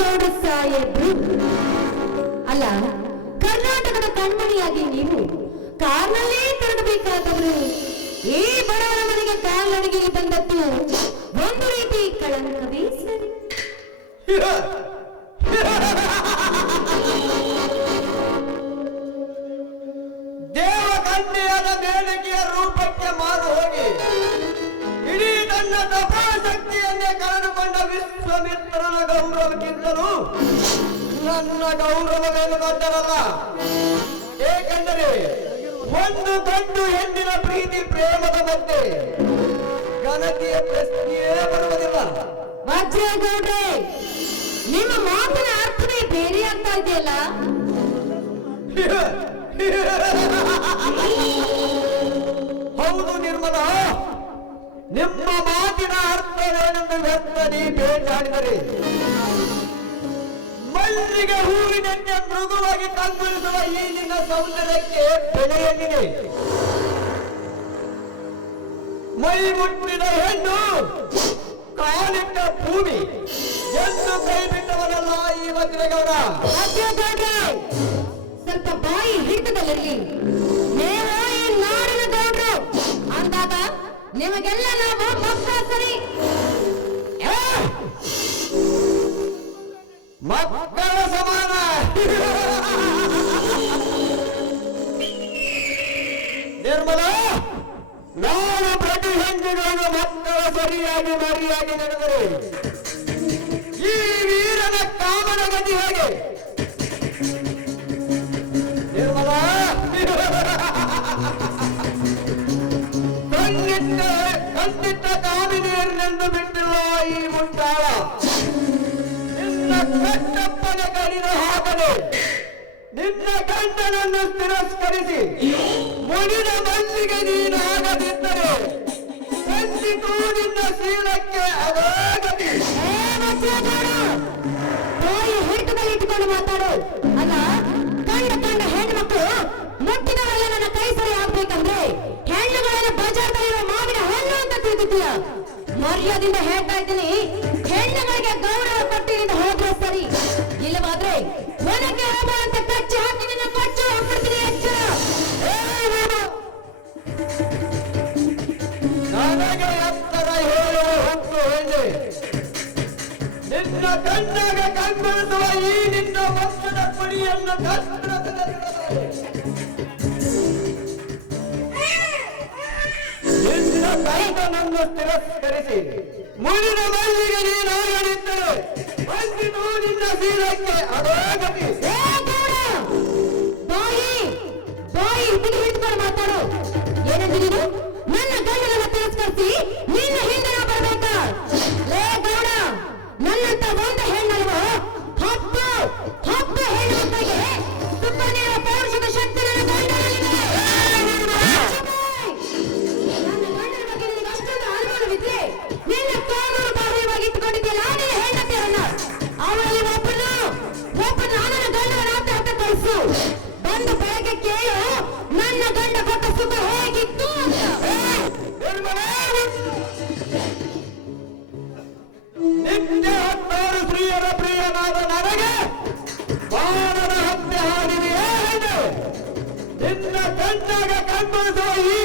ಗೌಡ ಸಾಹೇಬ್ರು ಅಲ್ಲ ಕರ್ನಾಟಕದ ಕಣ್ಮಣಿಯಾಗಿ ನೀವು ಕಾರ್ನಲ್ಲೇ ತಿರುಗಬೇಕಾದವರು ಈ ಬಡವರ ಮನೆಗೆ ಕಾಲ್ನಡಿಗೆಗೆ ಬಂದದ್ದು ಒಂದು ರೀತಿ ಕಳಂಕವೇ ಸರಿ ವಿಶ್ವಾಮಿತ್ರನ ಗೌರವಕ್ಕಿಂತಲೂ ನನ್ನ ಗೌರವವೇನು ದೊಡ್ಡರಲ್ಲ ಏಕೆಂದರೆ ಒಂದು ಗಂಡು ಹೆಣ್ಣಿನ ಪ್ರೀತಿ ಪ್ರೇಮದ ಬಗ್ಗೆ ಘನತೆಯ ಪ್ರಶ್ನೆಯೇ ಬರುವುದಿಲ್ಲ ಗೌಡ್ರೆ ನಿಮ್ಮ ಮಾತಿನ ಅರ್ಥನೇ ಬೇರೆ ಆಗ್ತಾ ಇದೆಯಲ್ಲ ಹೌದು ನಿರ್ಮಲ ನಿಮ್ಮ ಮಾತಿನ ಅರ್ಥವೇನೆಂದು ವ್ಯರ್ಥ ನೀ ಬೇಟಾಡಿದರೆ ಮಲ್ಲಿಗೆ ಹೂವಿನಂತೆ ಮೃದುವಾಗಿ ಕಂಗೊಳಿಸುವ ಈ ನಿನ್ನ ಸೌಂದರ್ಯಕ್ಕೆ ಬೆಲೆಯಲ್ಲಿದೆ ಮೈ ಮುಟ್ಟಿದ ಹೆಣ್ಣು ಕಾಲಿಟ್ಟ ಭೂಮಿ ಎಂದು ಕೈ ಬಿಟ್ಟವನಲ್ಲ ಈ ವಜ್ರಗೌಡ ಸ್ವಲ್ಪ ಬಾಯಿ ಹಿಡಿತದಲ್ಲಿ ನೀವು ಈ ನಾಡಿನ ಗೌಡ್ರು ಅಂದಾಗ ನಿಮಗೆಲ್ಲ ನಾವು ನಡೆದರೆ ಈ ವೀರನ ಕಾಮನ ಗತಿ ಹೇಗೆ ನಿರ್ಮಲ ಕಣ್ಣಿಟ್ಟ ಕಣ್ಣಿಟ್ಟ ಕಾಮಿನಿಯರನ್ನೆಂದು ಬಿಟ್ಟಿಲ್ಲ ಈ ಮುಂಟಾಳ ನಿನ್ನ ಕಣ್ಣಪ್ಪನ ಕಡಿದ ಹಾಕಲು ನಿನ್ನ ಗಂಡನನ್ನು ತಿರಸ್ಕರಿಸಿ ಮುಡಿದ ಮಲ್ಲಿಗೆ ನೀನಾಗದಿದ್ದರೆ ನಡೆಸಿತು ಶೀಲಕ್ಕೆ ತಾಯಿ ಇಟ್ಟುಕೊಂಡು ಮಾತಾಡು ಅಲ್ಲ ಕಂಡ ಕಂಡ ಮಕ್ಕಳು ಮುಟ್ಟಿದವರೆಲ್ಲ ನನ್ನ ಕೈ ಸರಿ ಆಗ್ಬೇಕಂದ್ರೆ ಹೆಣ್ಣುಗಳೆಲ್ಲ ಬಜಾರ್ದಲ್ಲಿರುವ ಮಾವಿನ ಹಣ್ಣು ಅಂತ ತಿಳಿದಿದ್ದೀಯ ಮರ್ಯಾದಿಂದ ಹೇಳ್ತಾ ಇದ್ದೀನಿ ಗುರಿಯನ್ನ ನಿನ್ನ ಕೈತನನ್ನು ತಿರಸ್ಕರಿಸಿ ಮುಂದಿನ ಮಲ್ಲಿಗೆ ನೀನು ಬಂದಿನೂ ನಿನ್ನ ಶೀಲಕ್ಕೆ ಅಡೋಗತಿ ಬಾಯಿ ಬಾಯಿ ಮಾತಾಡು ಏನಂದಿರಿ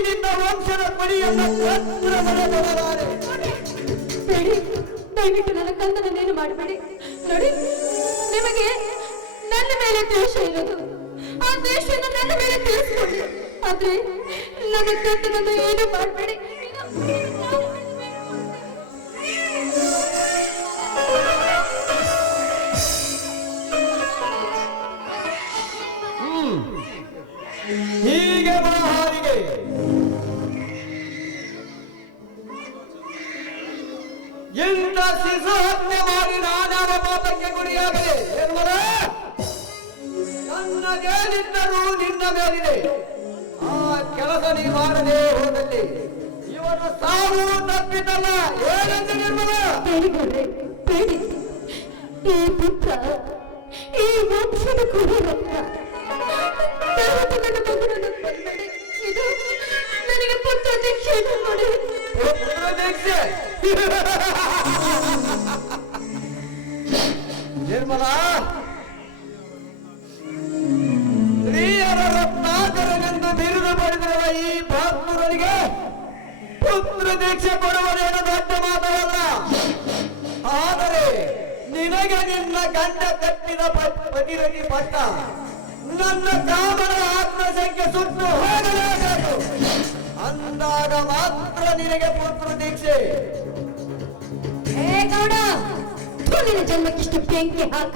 ನಿನ್ನ ವಂಶದ ಪಡಿಯನ್ನು ಮಾತ್ರ ಮರೆದವರಾರೆ ಬೇಡಿ ದಯವಿಟ್ಟು ನನ್ನ ಕಂದನನ್ನೇನು ಮಾಡಬೇಡಿ ನೋಡಿ ನಿಮಗೆ ನನ್ನ ಮೇಲೆ ದ್ವೇಷ ಇರೋದು ಆ ದ್ವೇಷ ನನ್ನ ಮೇಲೆ ತಿಳಿಸ್ಕೊಳ್ಳಿ ಆದ್ರೆ ನನ್ನ ಕಂದನನ್ನು ಏನು ಮಾಡಬೇಡಿ ಹೀಗೆ ಮಹಾರಿಗೆ ಆಗಲಿ ನನ್ನದೇ ನಿನ್ನರು ನಿನ್ನ ಮೇಲಿದೆ ಆ ಕೆಲಸ ನೀ ಮಾಡದೆ ಹೋದಲ್ಲಿ ಇವನು ಸಾವು ತಪ್ಪಿತಲ್ಲ ಏನಂತ ನಿರ್ಮಲ ನಿರ್ಮಲ ಸ್ತ್ರೀಯರ ರತ್ನಾಕರನೆಂದು ಬಿರುದು ಪಡೆದಿರುವ ಈ ಭಕ್ತರಿಗೆ ಪುತ್ರ ದೀಕ್ಷೆ ಕೊಡುವುದೇನು ದೊಡ್ಡ ಮಾತವಲ್ಲ ಆದರೆ ನಿನಗೆ ನಿನ್ನ ಗಂಡ ಕಟ್ಟಿದ ಪತಿರತಿ ಪಟ್ಟ ನನ್ನ ಕಾಮನ ಆತ್ಮಸಂಖ್ಯೆ ಸುಟ್ಟು ಹೋಗಲೇಬೇಕು ಅಂದಾಗ ಮಾತ್ರ ನಿನಗೆ ಪುತ್ರ ದೀಕ್ಷೆ ಗೌಡ ನಿನ್ನ ಜನ್ಮಕ್ಕಿಷ್ಟು ಬೆಂಕಿ ಹಾಕ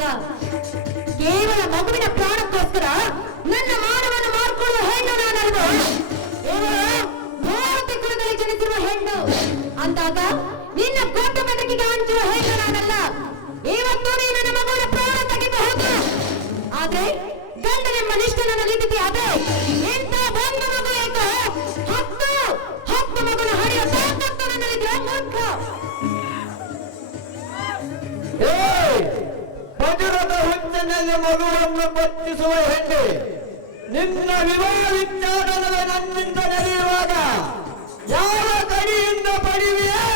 ಕೇವಲ ಮಗುವಿನ ಪ್ರಾಣಕ್ಕೋಸ್ಕರ ನನ್ನ ಮಾನವನ್ನು ಮಾಡಿಕೊಳ್ಳುವ ಹೆಣ್ಣು ನಾನಲ್ವಾ ಕುಲದಲ್ಲಿ ಜನಿಸಿರುವ ಹೆಣ್ಣು ಅಂದಾಗ ನಿನ್ನ ಕೋಟ ಬೆದಕಿಗೆ ಹಂಚುವ ಹೆಣ್ಣು ನಾನಲ್ಲ ಇವತ್ತು ನೀನು ನನ್ನ ಮಗುವಿನ ಪ್ರಾಣ ತೆಗೆದು ಹೋಗ ಆದ್ರೆ ಗಂಡನೆಂಬ ನಿಷ್ಠೆ ನನ್ನಲ್ಲಿದ್ದಿದೆ ಅದೇ ನನ್ನ ಮಗುವನ್ನು ಪತ್ತಿಸುವ ಹೆಣ್ಣೆ ನಿನ್ನ ವಿವಾಹ ನನ್ನಿಂದ ನಡೆಯುವಾಗ ಯಾವ ಕಡೆಯಿಂದ ಪಡೆಯುವೆಯೇ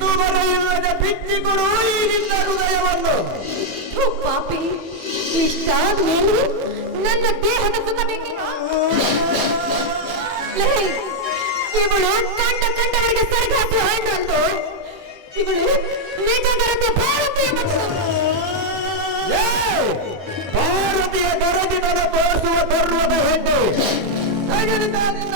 ಮುಟ್ಟು ಬರೆಯಿಲ್ಲದೆ ಬಿಟ್ಟಿ ಕೊಡು ಈಗಿದ್ದ ಹೃದಯವನ್ನು ಪಾಪಿ ಇಷ್ಟ ನೀನು ನನ್ನ ದೇಹದ ಸುಖ ಬೇಕೇನೋ ಇವಳು ಕಂಡ ಕಂಡವರಿಗೆ ಸರ್ಗಾಸು ಹಾಯ್ದಂದು ಇವಳು ಮೇಜಗರತೆ ಭಾರತೀಯ ಭಾರತೀಯ ಗರಜಿನ ತೋರಿಸುವ ತರುವುದು ಹೆಜ್ಜೆ ಹಾಗೆ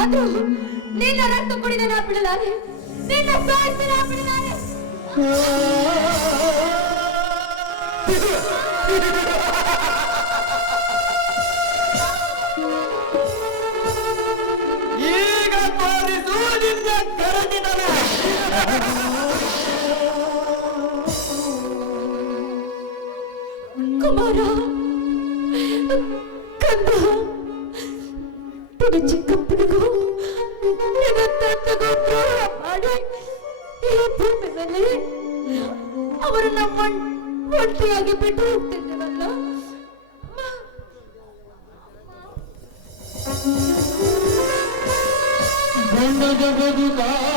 ಆದ್ರೂ ನಿನ್ನ ರಕ್ತ ಕುಡಿದ ನಾ ಬಿಡಲಾರೆ ನಿನ್ನ ಕುಮಾರ Kundal Jagadu Kala